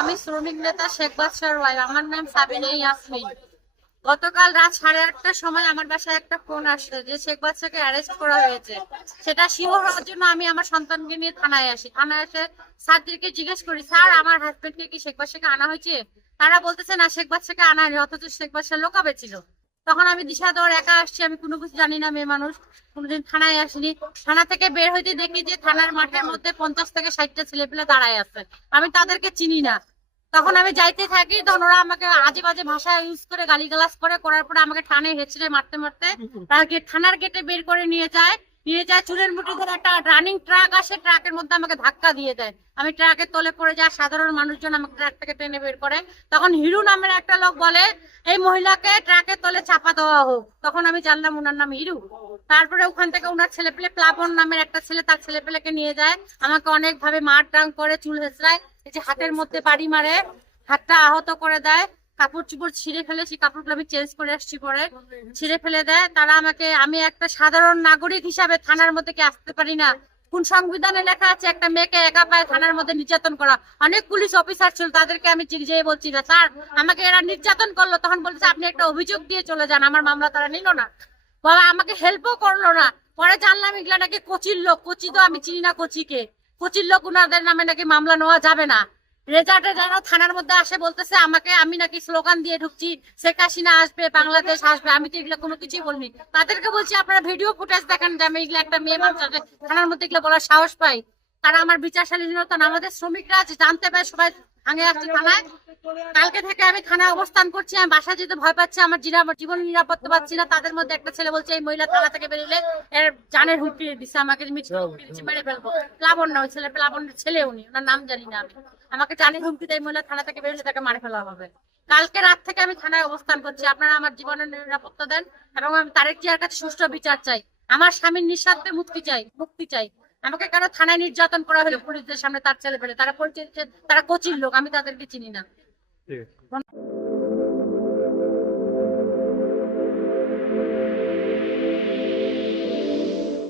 আমি শ্রমিক নেতা শেখ বাদশার ওয়াইফ। আমার নাম সাবিনা ইয়াসমিন। গতকাল রাত 8:30টার সময় আমার বাসায় একটা ফোন আসছে যে শেখ বাদশাকে অ্যারেস্ট করা হয়েছে। সেটা শিওর হওয়ার জন্য আমি আমার সন্তানকে নিয়ে থানায় আসি। থানায় এসে স্যারদেরকে জিজ্ঞেস করি, স্যার আমার হাজবেন্ডকে কি শেখ বাদশাকে আনা হয়েছে? তারা বলতেছে না, শেখ বাদশাকে আনা হয়নি, অথচ শেখ বাদশা লোকাবে ছিল। তখন আমি দিশা দেওয়ার একা আসছি, আমি কোনো কিছু জানি না, মেয়ে মানুষ, কোনোদিন থানায় আসিনি। থানা থেকে বের হইতে দেখি যে থানার মাঠের মধ্যে 50 থেকে 60টা ছেলেপেলে দাঁড়ায় আছে। আমি তাদেরকে চিনি না। তখন আমি যাইতে থাকি, তখন ওরা আমাকে আজে বাজে ভাষা ইউজ করে গালিগালাজ করার পরে আমাকে টানে হেঁচড়ে মারতে মারতে থানার গেটে বের করে নিয়ে যায় চুলের মুঠি ধরে একটা রানিং ট্রাক আসে, ট্রাকের মধ্যে আমাকে ধাক্কা দিয়ে দেয়। আমি ট্রাকের তলে পড়ে যাই, সাধারণ মানুষজন আমাকে ট্রাক থেকে টেনে বের করে। তখন হিরু নামের একটা লোক বলে এই মহিলাকে ট্রাকের তলে চাপা দেওয়া হোক। তখন আমি জানলাম ওনার নাম হিরু। তারপরে ওখান থেকে ওনার ছেলেপেলে প্লাবন নামের একটা ছেলে, তার ছেলেপেলেকে নিয়ে যায়। আমাকে অনেক ভাবে মার টাং করে, চুল হেঁচড়ায়, এই যে হাতের মধ্যে বাড়ি মারে, হাতটা আহত করে দেয়, কাপড় চুপড় ছিঁড়ে ফেলে, সেই কাপড়গুলো আমি চেঞ্জ করে আসছি, পরে ছিঁড়ে ফেলে দেয় তারা আমাকে। আমি একটা সাধারণ নাগরিক হিসাবে থানার মধ্যে কি আসতে পারি না? কোন সংবিধানে লেখা আছে একটা মেয়েকে একা পায়ে থানার মধ্যে নির্যাতন করা? অনেক পুলিশ অফিসার ছিল, তাদেরকে আমি যেয়ে বলছি না স্যার আমাকে এরা নির্যাতন করলো, তখন বলছে আপনি একটা অভিযোগ দিয়ে চলে যান। আমার মামলা তারা নিল না, বাবা আমাকে হেল্পও করলো না। পরে জানলাম এগুলা নাকি কোচির লোক। কোচি তো আমি চিনি না, কোচিকে, কোচির লোক, উনাদের নামে নাকি মামলা নেওয়া যাবে না। রেজাল্টে যারা থানার মধ্যে আসে বলতেছে আমাকে, আমি নাকি স্লোগান দিয়ে ঢুকছি শেখ হাসিনা আসবে, বাংলাদেশ আসবে। আমি তো এগুলো কোনো কিছুই বলিনি। তাদেরকে বলছি আপনারা ভিডিও ফুটেজ দেখান যে আমি এগুলো, একটা মেয়ে মানুষ আছে থানার মধ্যে এগুলো বলার সাহস পাই। তারা আমার বিচার স্বাধীনতা, আমাদের শ্রমিকরা জানতে পারে, সবাই ভাঙে আসছে থানায়। কালকে থেকে আমি থানায় অবস্থান করছি, আমি বাসা যেতে ভয় পাচ্ছি, আমার জীবন নিরাপত্তা পাচ্ছি না। তাদের মধ্যে একটা ছেলে বলছে এই মহিলা থানা থেকে বেরিয়ে এর জানের হুমকি দিচ্ছে, আমাকে মেরে ফেলবো। প্লাবন না, ওই ছেলে প্লাবনের ছেলে, উনি, ওনার নাম জানি না আমি। আমাকে জানের হুমকি দেয়, মহিলা থানা থেকে বেরিয়ে তাকে মারে ফেলা হবে। কালকে রাত থেকে আমি থানায় অবস্থান করছি। আপনারা আমার জীবনের নিরাপত্তা দেন এবং আমি তারেক জিয়ার কাছে সুষ্ঠু বিচার চাই। আমার স্বামীর নিঃস্বার্থে মুক্তি চাই। আমাকে কেন থানায় নির্যাতন করা হলো পুলিশদের সামনে? তার ছেলে পেলে তারা পরিচয়, তারা কোচির লোক, আমি তাদেরকে চিনি না।